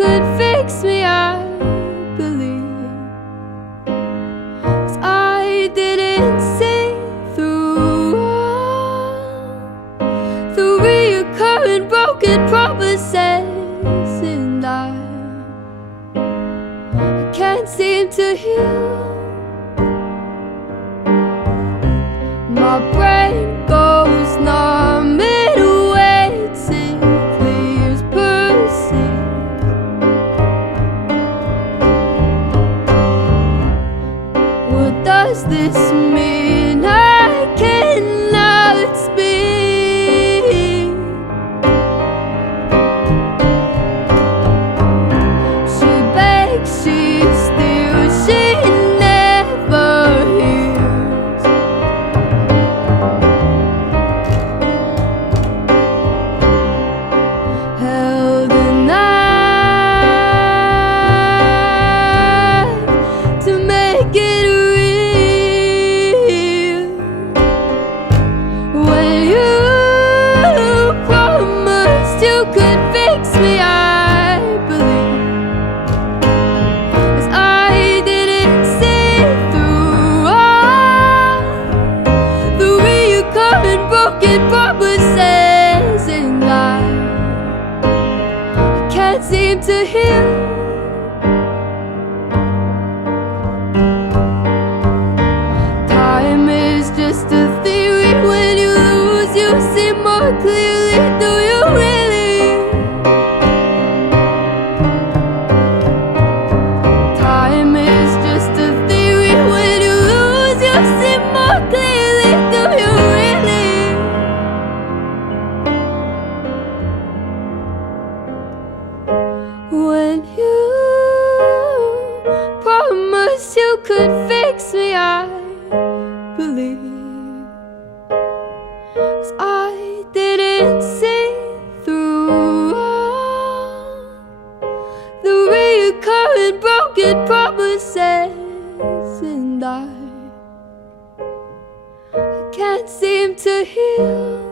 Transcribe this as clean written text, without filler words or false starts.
could fix me, I believe. 'Cause I didn't see through all the reoccurring broken promises, and I can't seem to heal. My brain goes numb, it waits, it clears, perceives. What does this mean? I cannot speak. She begs, she steals, she never hears. Held a knife to make it real. When you promised you could fix me, I believe. 'Cause I didn't see through all the reoccurring broken promises, and I can't seem to heal. Time is just a theory. When you lose, you see more clearly. Do you really? Time is just a theory. When you lose, you see more clearly. Do you really? When you promised you could fix me, I believe. 'Cause I didn't see through all the reoccurring broken promises, and I can't seem to heal.